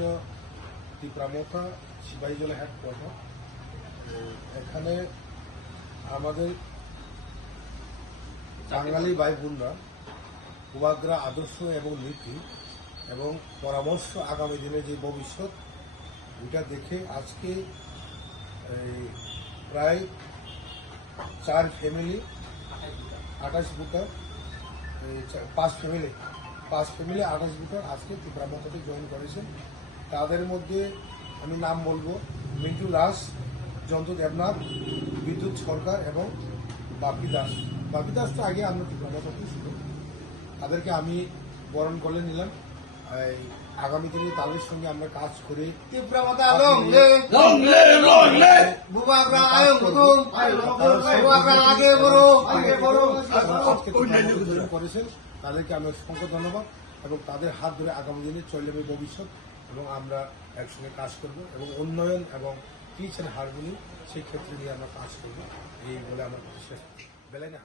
স্থানীয় টিপ্রামথা সিপাহীজলা হেডকোয়ার্টার। এখানে আমাদের বাঙালি ভাই বোনরা কুবাগ্রা আদর্শ এবং নীতি এবং পরামর্শ আগামী দিনে যে ভবিষ্যৎ এটা দেখে আজকে প্রায় 4 ফ্যামিলি 28 ভোটার 5 ফ্যামিলি 28 ভোটার আজকে টিপ্রামথাতে জয়েন করেছেন। তাদের মধ্যে আমি নাম বলবো মিন্টু দাস, জন্তু দেবনাথ, বিদ্যুৎ সরকার এবং বাপি দাস। বাপি দাস তো আগে আমরা টিপ্রামথাতেই ছিল। তাদেরকে আমি বরণ করে নিলাম। আগামী দিনে তাদের সঙ্গে আমরা কাজ করে করেছেন তাদেরকে আমি অসংখ্য ধন্যবাদ এবং তাদের হাত ধরে আগামী দিনে চলে যাবে ভবিষ্যৎ এবং আমরা একসঙ্গে কাজ করব এবং উন্নয়ন এবং টিচ অ্যান্ড হারমোনি সেই ক্ষেত্রে নিয়ে আমরা কাজ করব এই বলে আমার শেষ বেলায় না।